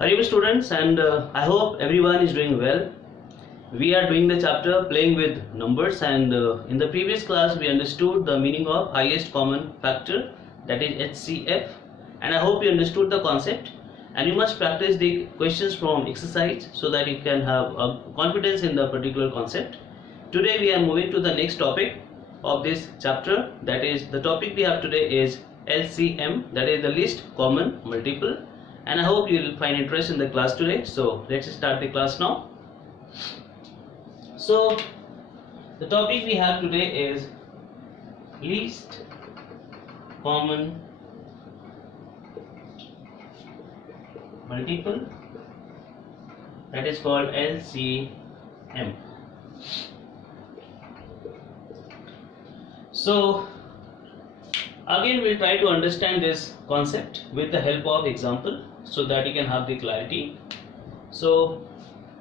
Hello students, and I hope everyone is doing well. We are doing the chapter playing with numbers, and in the previous class we understood the meaning of highest common factor, that is HCF, and I hope you understood the concept, and you must practice the questions from exercise so that you can have confidence in the particular concept. Today we are moving to the next topic of this chapter, that is the topic we have today is LCM, that is the least common multiple. And I hope you will find interest in the class today. So let's start the class now. So the topic we have today is least common multiple, that is called LCM. So again we'll try to understand this concept with the help of example so that you can have the clarity. So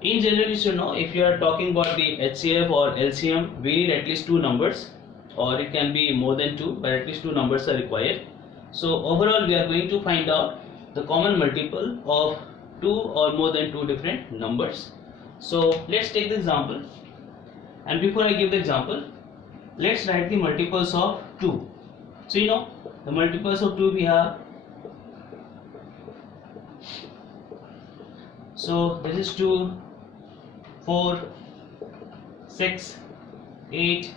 in general you should know, if you are talking about the HCF or LCM, we need at least two numbers, or it can be more than two, but at least two numbers are required. So overall we are going to find out the common multiple of two or more than two different numbers. So let's take the example, and before I give the example, let's write the multiples of 2. So you know the multiples of 2 we have. So this is 2, 4, 6, 8,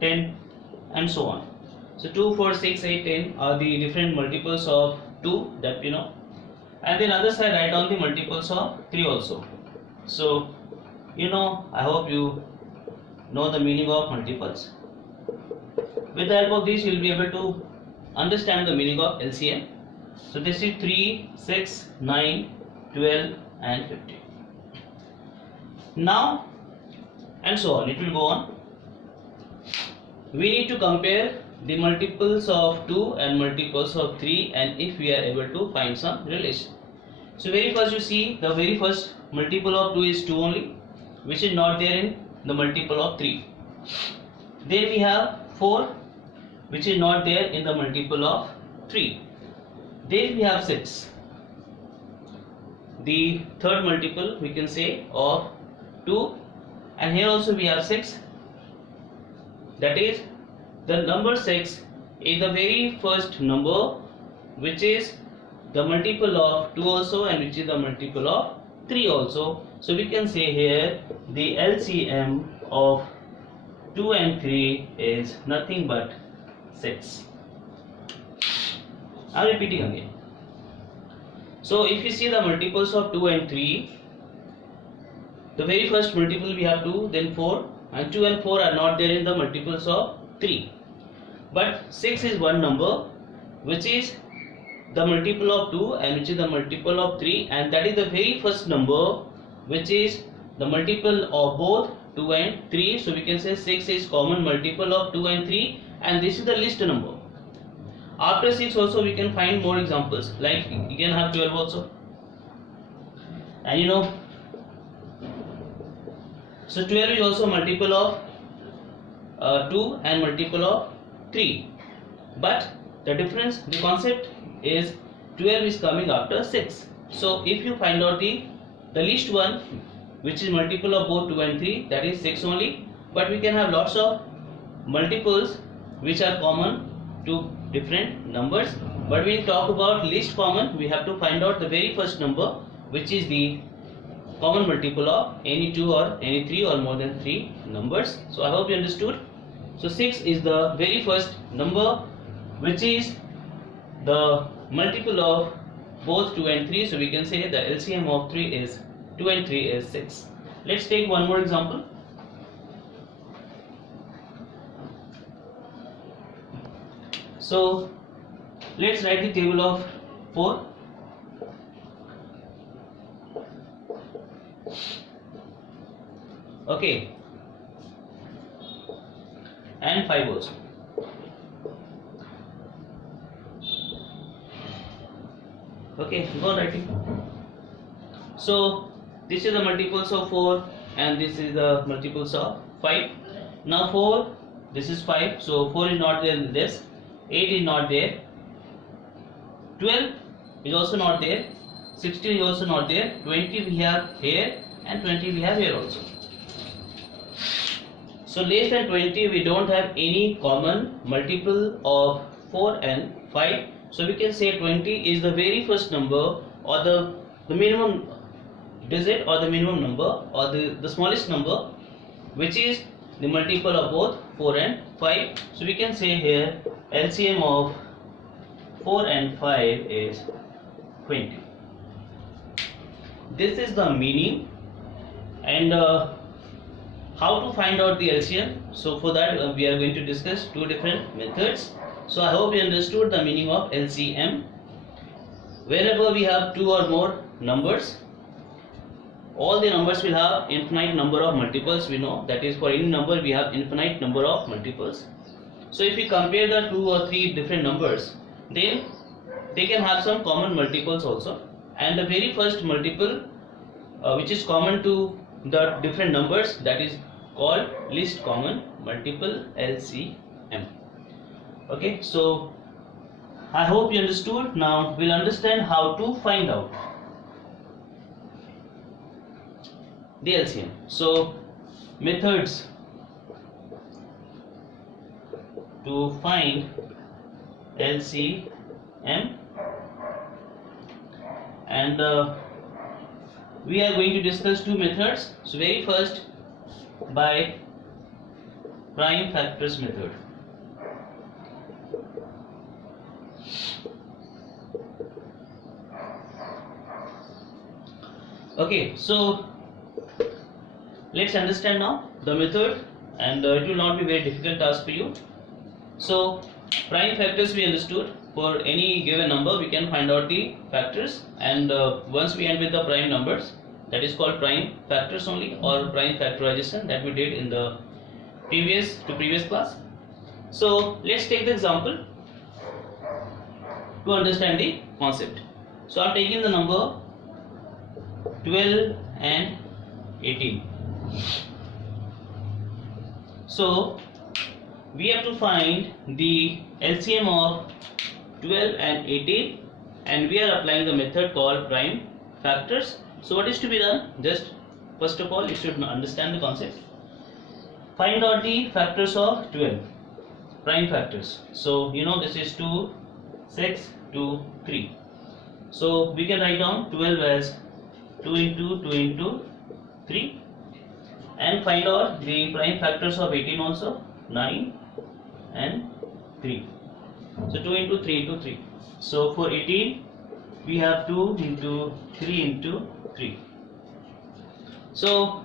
10 and so on. So 2, 4, 6, 8, 10 are the different multiples of 2 that we know. And then other side write down the multiples of 3 also. So you know, I hope you know the meaning of multiples. With the help of this you will be able to understand the meaning of LCM. So this is 3, 6, 9, 12 and 15. Now and so on, it will go on. We need to compare the multiples of 2 and multiples of 3, and if we are able to find some relation. So very first you see, the very first multiple of 2 is 2 only, which is not there in the multiple of 3. Then we have 4, which is not there in the multiple of 3. Then we have 6, the third multiple we can say of 2, and here also we have 6, that is the number 6 is the very first number which is the multiple of 2 also, and which is the multiple of 3 also. So we can say here the LCM of 2 and 3 is nothing but 6. I am repeating again. So if you see the multiples of 2 and 3, the very first multiple we have 2, then 4, and 2 and 4 are not there in the multiples of 3. But 6 is one number which is the multiple of 2 and which is the multiple of 3, and that is the very first number which is the multiple of both 2 and 3. So we can say 6 is common multiple of 2 and 3, and this is the least number. After 6 also we can find more examples, like you can have 12 also, and you know, so 12 is also multiple of 2 and multiple of 3, but the difference, the concept is 12 is coming after 6. So if you find out the least one which is multiple of both 2 and 3, that is 6 only, but we can have lots of multiples which are common to different numbers. But when we talk about least common, we have to find out the very first number which is the common multiple of any 2 or any 3 or more than 3 numbers. So I hope you understood. So 6 is the very first number which is the multiple of both 2 and 3. So we can say the LCM of 2 and 3 is 6. Let's take one more example. So let's write the table of 4. Okay, and 5 also. Okay, go on writing. So this is the multiples of 4 and this is the multiples of 5. Now 4, this is 5, so 4 is not there in this, 8 is not there, 12 is also not there, 16 is also not there, 20 we have here and 20 we have here also. So less than 20 we don't have any common multiple of 4 and 5. So we can say 20 is the very first number, or the minimum digit, or the minimum number, or the smallest number, which is the multiple of both 4 and 5. So we can say here LCM of 4 and 5 is 20. This is the meaning. And how to find out the LCM? So for that we are going to discuss two different methods. So I hope you understood the meaning of LCM. Whenever we have two or more numbers, all the numbers will have infinite number of multiples. We know that is, for any number we have infinite number of multiples. So if we compare the 2 or 3 different numbers, then they can have some common multiples also. And the very first multiple which is common to the different numbers, that is called least common multiple, LCM. Okay, so I hope you understood. Now we'll understand how to find out the LCM. So methods to find LCM, and we are going to discuss two methods. So very first, by prime factors method. Okay, so let's understand now the method, and it will not be very difficult task for you. So prime factors we understood. For any given number we can find out the factors, and once we end with the prime numbers, that is called prime factors only, or prime factorization, that we did in the previous class. So let's take the example to understand the concept. So I'm taking the number 12 and 18. So we have to find the LCM of 12 and 18, and we are applying the method called prime factors. So what is to be done? Just first of all you should understand the concept. Find out the factors of 12, prime factors. So you know this is 2, 6, 2, 3. So we can write down 12 as 2 into 2 into 3, and find out the prime factors of 18 also, 9 and 3. So 2 into 3 into 3. So for 18 we have 2 into 3 into 3. So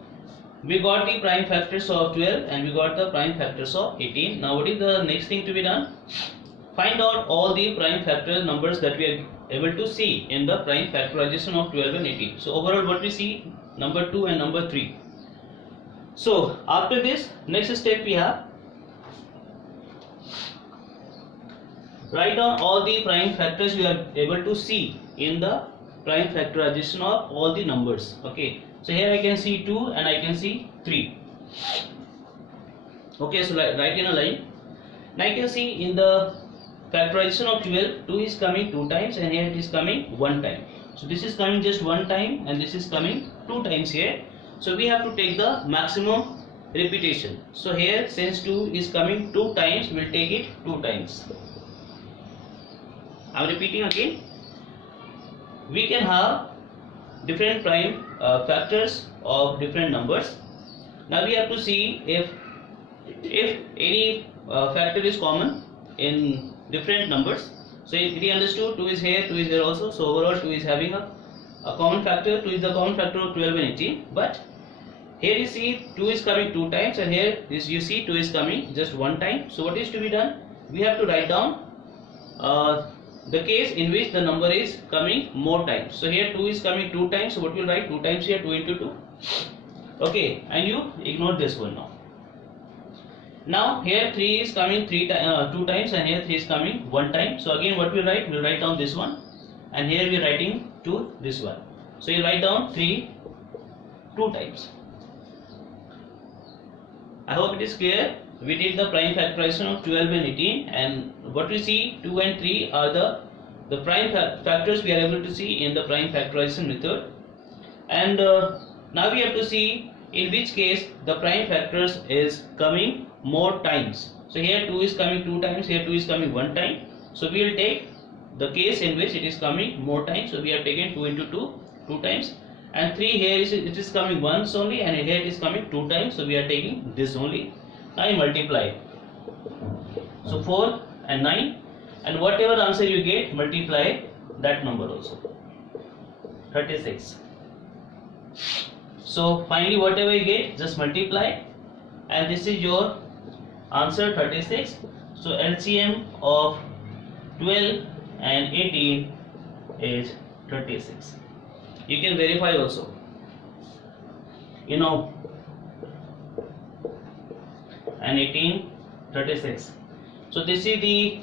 we got the prime factors of 12 and we got the prime factors of 18. Now what is the next thing to be done? Find out all the prime factor numbers that we are able to see in the prime factorization of 12 and 18. So overall what we see, number 2 and number 3. So after this, next step we have, write down all the prime factors we are able to see in the prime factorization of all the numbers. Okay, so here I can see 2 and I can see 3. Okay, so write in a line. Now I can see in the factorization of 12, 2 is coming 2 times and here it is coming 1 time. So this is coming just 1 time and this is coming 2 times here. So we have to take the maximum repetition. So here, since 2 is coming 2 times, we will take it 2 times. I am repeating again. We can have different prime factors of different numbers. Now we have to see if any factor is common in different numbers. So if we understood 2 is here, 2 is here also. So overall 2 is having a common factor. 2 is the common factor of 12 and 18. But here you see 2 is coming 2 times and here you see 2 is coming just 1 time. So what is to be done? We have to write down the case in which the number is coming more times. So here 2 is coming 2 times. So what we will write? 2 times here, 2 into 2. Okay, and you ignore this one now. Now here 3 is coming 2 times and here 3 is coming 1 time. So again what we will write? We will write down this one, and here we are writing 2 this one. So you write down 3 2 times. I hope it is clear. We did the prime factorization of 12 and 18, and what we see 2 and 3 are the the prime factors we are able to see in the prime factorization method. And now we have to see in which case the prime factors is coming more times. So here 2 is coming 2 times, here 2 is coming 1 time. So we will take the case in which it is coming more times. So we have taken 2 into 2 times, and 3 here it is coming once only, and here it is coming 2 times. So we are taking this only. Now I multiply. So 4 and 9, and whatever answer you get, multiply that number also. 36. So finally whatever you get, just multiply, and this is your answer, 36. So LCM of 12 and 18 is 36. You can verify also. And 18, 36. So this is the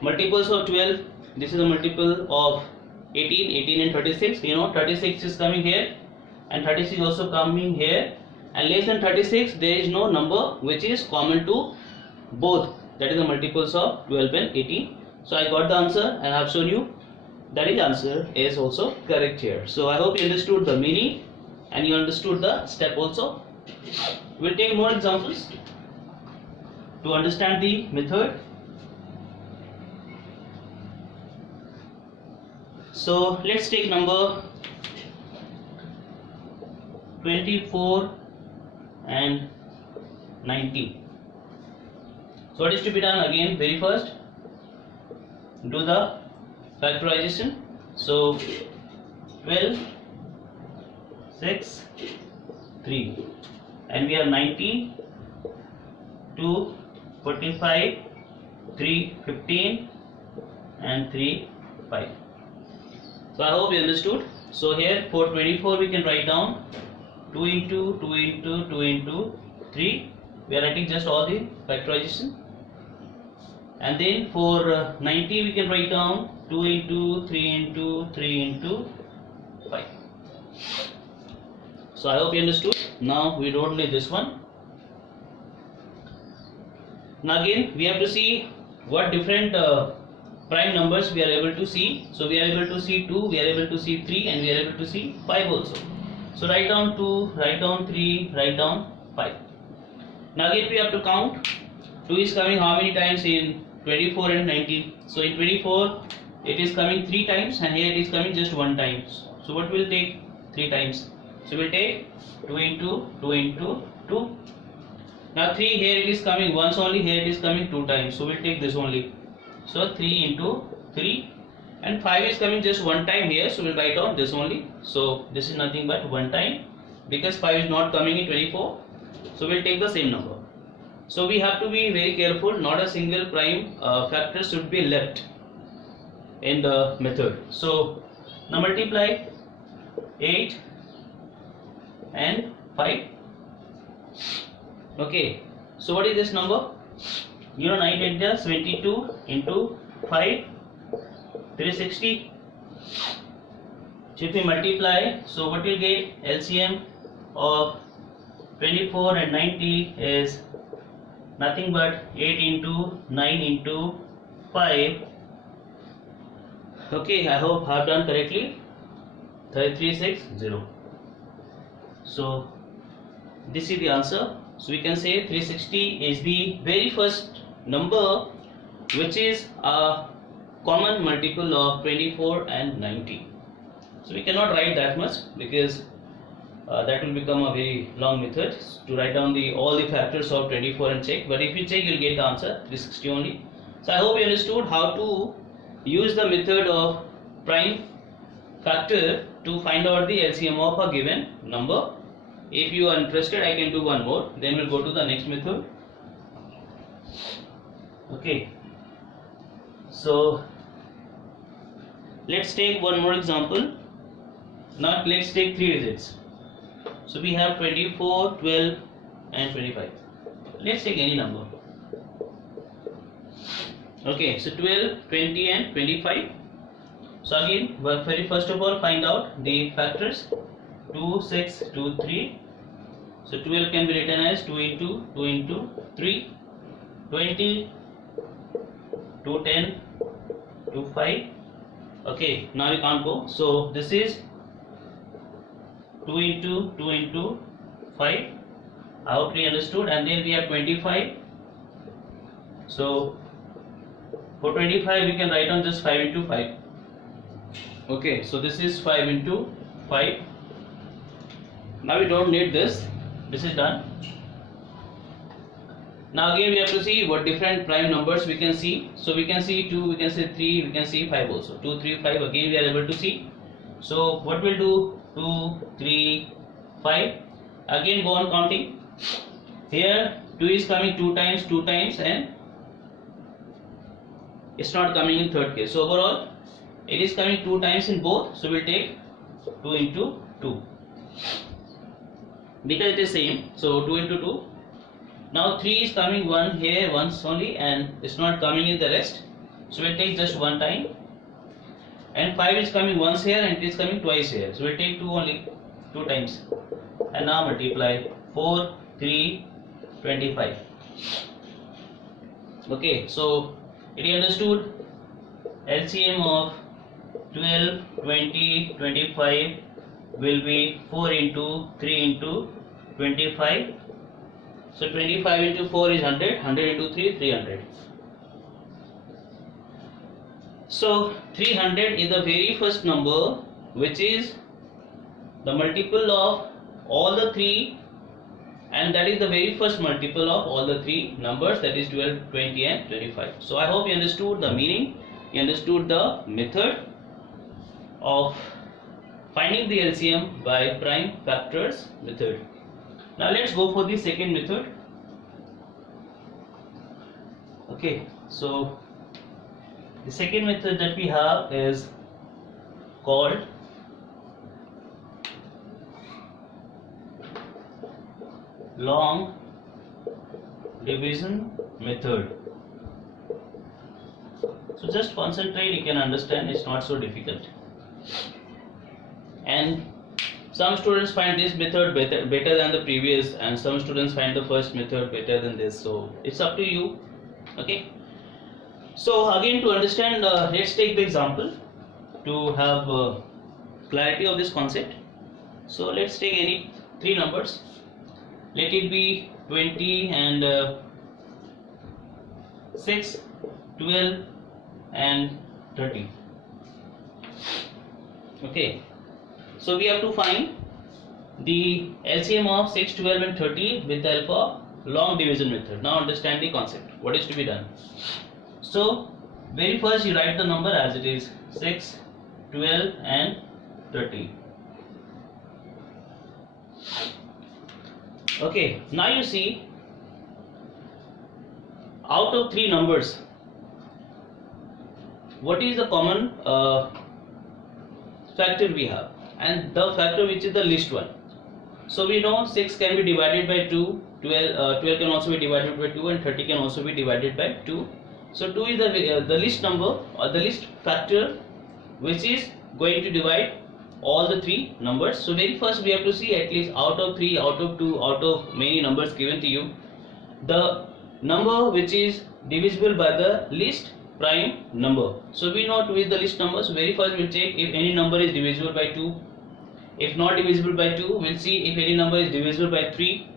multiples of 12. This is the multiple of 18, 18 and 36. 36 is coming here, and 36 is also coming here, and less than 36 there is no number which is common to both, that is the multiples of 12 and 18. So I got the answer and I have shown you that is answer is also correct here. So I hope you understood the meaning and you understood the step also. We'll take more examples to understand the method. So let's take number 24 and 19. So what is to be done? Again, very first, do the factorization. So 12, 6, 3, and we have 90, 2, 45, 3, 15, and 3, 5. So I hope you understood. So here for 24 we can write down 2 into 2 into 2 into 3. We are writing just all the factorization. And then for 90 we can write down 2 into 3 into 3 into 5. So I hope you understood. Now we don't need this one. Now again we have to see what different prime numbers we are able to see. So we are able to see 2, we are able to see 3, and we are able to see 5 also. So write down 2, write down 3, write down 5. Now again we have to count. 2 is coming how many times in 24 and 19? So in 24 it is coming 3 times, and here it is coming just 1 time. So what will take 3 times? So we will take 2 into 2 into 2. Now 3 here it is coming once only, here it is coming 2 times. So we will take this only. So 3 into 3, and 5 is coming just 1 time here, so we will write down this only. So this is nothing but 1 time, because 5 is not coming in 24, so we will take the same number. So we have to be very careful, not a single prime factor should be left in the method. So now multiply 8 and 5. Okay, so what is this number? 9 8 is 22 into 5, 360. So if we multiply, so what will get? LCM of 24 and 90 is nothing but 8 into 9 into 5. Okay, I hope I have done correctly. 3360. So this is the answer. So we can say 360 is the very first number which is a common multiple of 24 and 90. So we cannot write that much, because that will become a very long method to write down all the factors of 24 and check. But if you check, you will get the answer 360 only. So I hope you understood how to use the method of prime factor to find out the LCM of a given number. If you are interested, I can do one more, then we'll go to the next method. Okay, so let's take one more example. Now let's take 3 digits. So we have 24, 12 and 25. Let's take any number. Okay, so 12, 20 and 25. So again, very first of all, find out the factors. 2, 6, 2, 3. So 12 can be written as 2 into 2 into 3. 20, 2, 10, 2 5. Okay, now we can't go. So this is 2 into 5. I hope we understood. And then we have 25. So for 25 we can write on just 5 into 5. Okay, so this is 5 into 5. Now we don't need this. This is done. Now again we have to see what different prime numbers we can see. So we can see 2, we can see 3, we can see 5 also. 2, 3, 5 again we are able to see. So what we'll do, 2, 3, 5. Again go on counting. Here 2 is coming 2 times and it's not coming in third case. So overall it is coming 2 times in both. So we'll take 2 into 2. Because it is same. So 2 into 2. Now 3 is coming one here once only and it's not coming in the rest. So we'll take just one time. And 5 is coming once here and it is coming twice here. So we'll take 2 only, 2 times. And now multiply 4, 3, 25. Okay, so it is understood. LCM of 12, 20, 25 will be 4 into 3 into 25. So 25 into 4 is 100, 100 into 3, 300. So 300 is the very first number which is the multiple of all the 3, and that is the very first multiple of all the 3 numbers, that is 12, 20 and 25. So I hope you understood the meaning, you understood the method of finding the LCM by prime factors method. Now let's go for the second method. Okay, so the second method that we have is called long division method. So just concentrate, you can understand, it's not so difficult. And some students find this method better than the previous, and some students find the first method better than this. So it's up to you. Okay. So again, to understand, let's take the example to have clarity of this concept. So let's take any 3 numbers. Let it be 20 and 6, 12 and 30. Okay. So we have to find the LCM of 6, 12 and 30 with the help of long division method. Now understand the concept. What is to be done? So very first you write the number as it is, 6, 12 and 30. Okay, now you see, out of 3 numbers, what is the common factor we have, and the factor which is the least one. So we know 6 can be divided by 2, 12 can also be divided by 2, and 30 can also be divided by 2. So 2 is the least number or the least factor which is going to divide all the 3 numbers. So very first we have to see at least out of 3, out of 2, out of many numbers given to you, the number which is divisible by the least prime number. So we know 2 is the least number. So very first we'll check if any number is divisible by 2. If not divisible by 2, we'll see if any number is divisible by 3,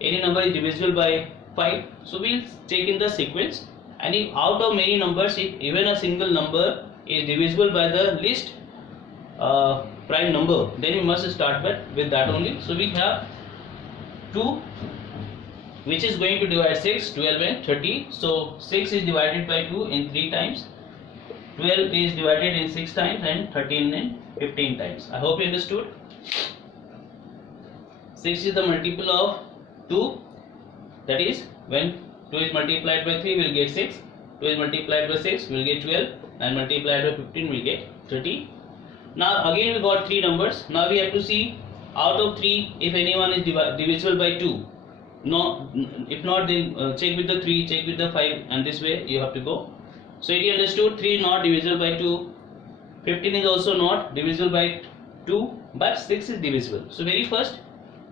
any number is divisible by 5. So we'll take in the sequence, and if out of many numbers, if even a single number is divisible by the least prime number, then we must start with that only. So we have 2 which is going to divide 6, 12 and 30. So 6 is divided by 2 in 3 times, 12 is divided in 6 times, and 13 in 15 times. I hope you understood. 6 is the multiple of 2, that is when 2 is multiplied by 3 we will get 6, 2 is multiplied by 6 we will get 12, and multiplied by 15 we will get 30. Now again we got 3 numbers. Now we have to see out of 3 if anyone is divisible by 2. No, if not, then check with the 3, check with the 5, and this way you have to go. So it is understood 3 not divisible by 2, 15 is also not divisible by 2, but 6 is divisible. So very first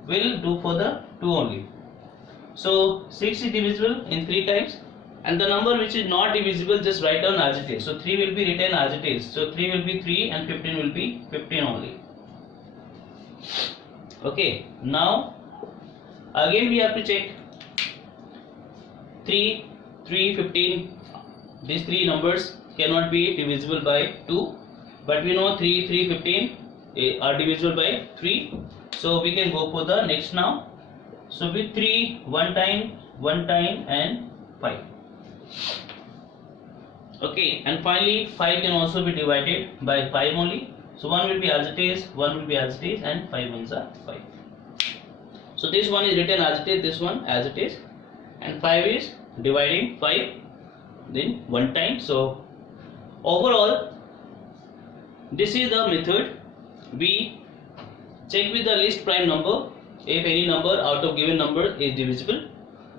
we will do for the 2 only. So 6 is divisible in 3 times, and the number which is not divisible just write down as it is. So 3 will be written as it is. So 3 will be 3 and 15 will be 15 only. Okay, now again we have to check 3, 3, 15. These three numbers cannot be divisible by 2, but we know 3, 3, 15 are divisible by 3. So we can go for the next now. So with 3, 1 time and 5. Okay, and finally 5 can also be divided by 5 only. So 1 will be as it is, 1 will be as it is, and 5 ones are 5. So this one is written as it is, this one as it is, and 5 is dividing 5 then 1 time. So overall this is the method. We check with the least prime number. If any number out of given number is divisible,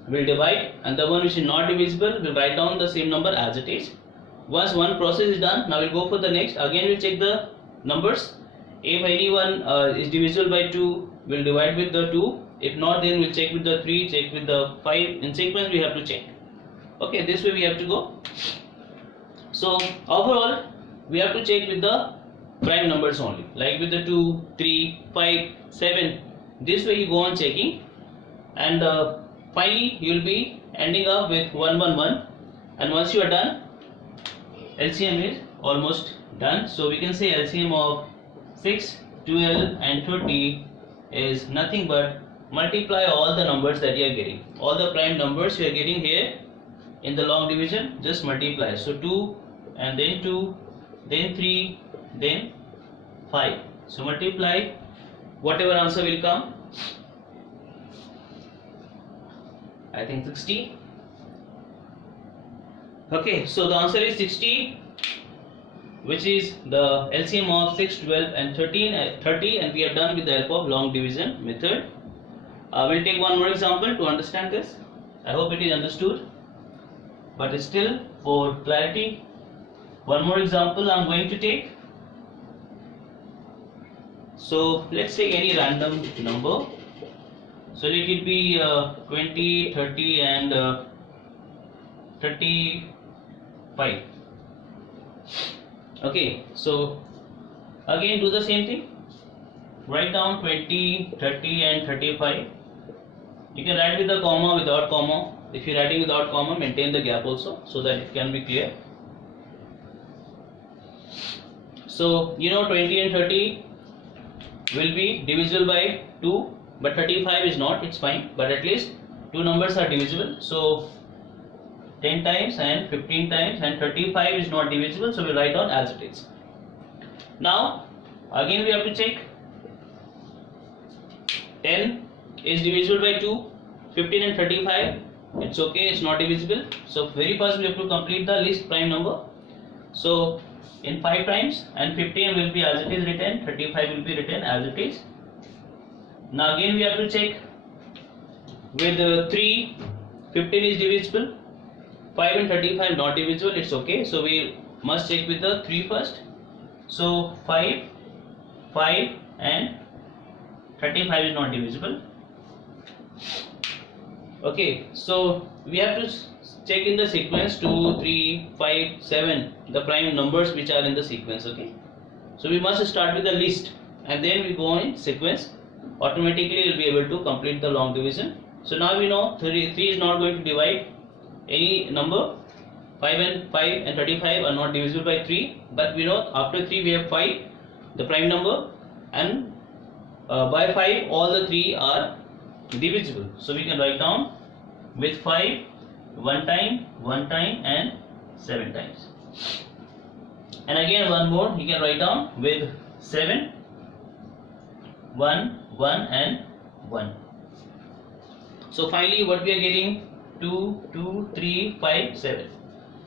we'll divide, and the one which is not divisible, we'll write down the same number as it is. Once one process is done, now we'll go for the next. Again we'll check the numbers. If any one is divisible by 2, we'll divide with the 2. If not, then we'll check with the 3, check with the 5. In sequence we have to check. Okay, this way we have to go. So overall we have to check with the prime numbers only, like with the 2, 3, 5, 7. This way you go on checking, and finally you will be ending up with 1, 1, 1. And once you are done, LCM is almost done. So we can say LCM of 6, 12 and 30 is nothing but multiply all the numbers that you are getting. All the prime numbers you are getting here in the long division, just multiply. So 2 and then 2, then 3, then 5. So multiply, whatever answer will come. I think 60. Okay, so the answer is 60, which is the LCM of 6, 12 and 30, and we are done with the help of long division method. We'll take one more example to understand this. I hope it is understood, but still for clarity, one more example I'm going to take. So let's take any random number. So let it be 20, 30 and 35. Okay, so again do the same thing. Write down 20, 30 and 35. You can write with a comma, without comma. If you're writing without comma, maintain the gap also, so that it can be clear. So you know 20 and 30 will be divisible by 2, but 35 is not. It's fine, but at least two numbers are divisible. So 10 times and 15 times, and 35 is not divisible, so we write down as it is. Now again we have to check. 10 is divisible by 2, 15 and 35, it's okay, it's not divisible. So very first we have to complete the least prime number. So in 5 times, and 15 will be as it is written, 35 will be written as it is. Now again we have to check with 3, 15 is divisible, 5 and 35 not divisible, it's okay. So we must check with the 3 first. So 5, 5 and 35 is not divisible. Okay, so we have to check in the sequence 2, 3, 5, 7, the prime numbers which are in the sequence. Okay, so we must start with the least and then we go in sequence. Automatically we will be able to complete the long division. So now we know 3 is not going to divide any number. 5 and 35 are not divisible by 3, but we know after 3 we have 5, the prime number, and by 5 all the 3 are divisible. So we can write down with 5 1 time and 7 times, and again one more you can write down with 7 1 1 and 1. So finally what we are getting, 2 2 3 5 7.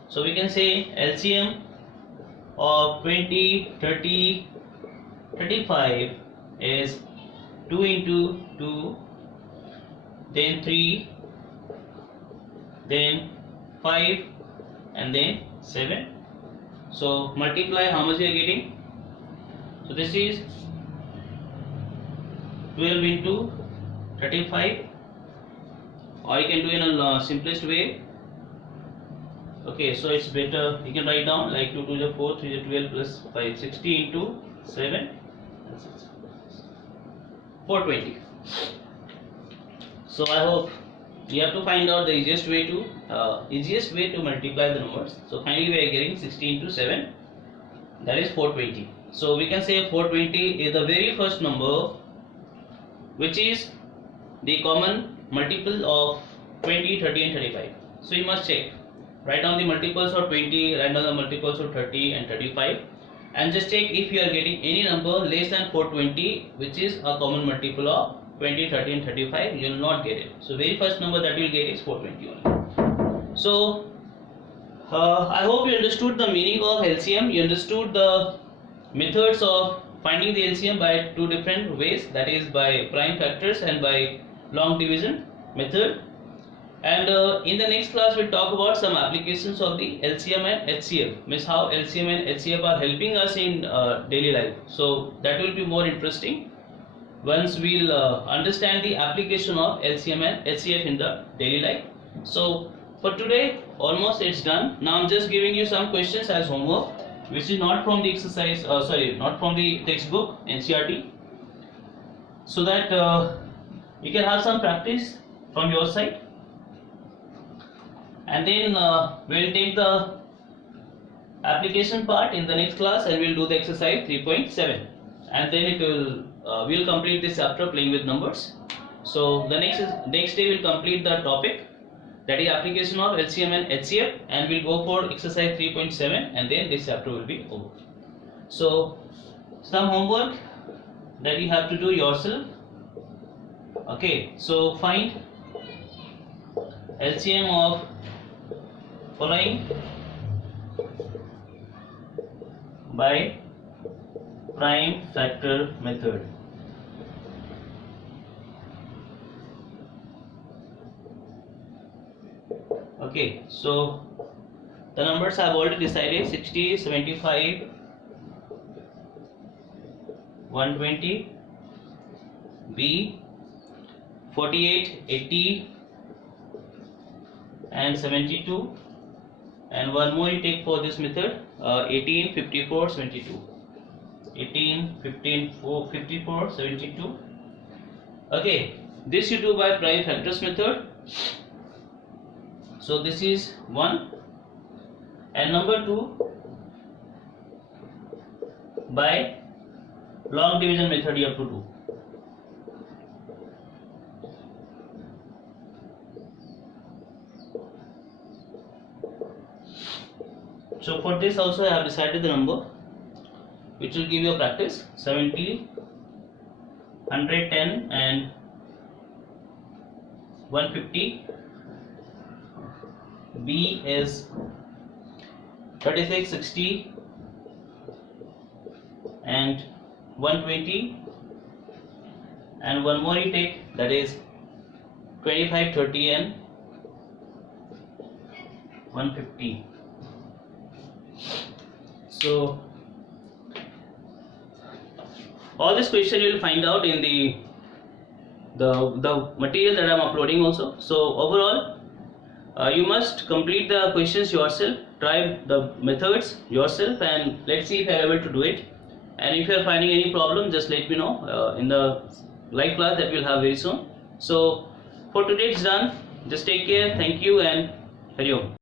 So we can say LCM of 20 30 35 is 2 into 2, then 3, then 5 and then 7. So multiply, how much we are getting? So this is 12 into 35, or you can do in a simplest way, Okay, so it's better you can write down like 2 to the 4, 3 to 12 plus 5, 60 into 7, 420. So I hope you have to find out the easiest way to multiply the numbers. So finally we are getting 60 into 7, that is 420. So we can say 420 is the very first number which is the common multiple of 20, 30 and 35. So you must check. Write down the multiples of 20, write down the multiples of 30 and 35, and just check if you are getting any number less than 420 which is a common multiple of 20, 30 and 35, you will not get it. So very first number that you will get is 420 only. So I hope you understood the meaning of LCM. You understood the methods of finding the LCM by two different ways, that is by prime factors and by long division method. And in the next class we'll talk about some applications of the LCM and HCF, means how LCM and HCF are helping us in daily life. So that will be more interesting once we'll understand the application of LCM and HCF in the daily life. So for today almost it's done. Now I'm just giving you some questions as homework which is not from the exercise, not from the textbook NCERT, so that you can have some practice from your side. And then we'll take the application part in the next class and we'll do the exercise 3.7, and then it will we'll complete this chapter playing with numbers. So the next day we'll complete the topic, that is application of LCM and HCF, and we'll go for exercise 3.7 and then this chapter will be over. So some homework that you have to do yourself. Okay, so find LCM of following by prime factor method. Okay, so the numbers I have already decided: 60, 75, 120, B, 48, 80 and 72, and one more you take for this method, 18, 54, 72. 18, 15, 54, 72. Okay, this you do by prime factors method. So this is 1, and number 2 by long division method you have to do. So for this also I have decided the number which will give you a practice: 70, 110 and 150. B is 36, 60 and 120, and one more you take, that is 25, 30 and 150. So all this question you will find out in the material that I am uploading also. So overall you must complete the questions yourself, try the methods yourself, and let's see if you are able to do it. And if you are finding any problem, just let me know in the live class that we'll have very soon. So for today it's done. Just take care. Thank you and Hari Om.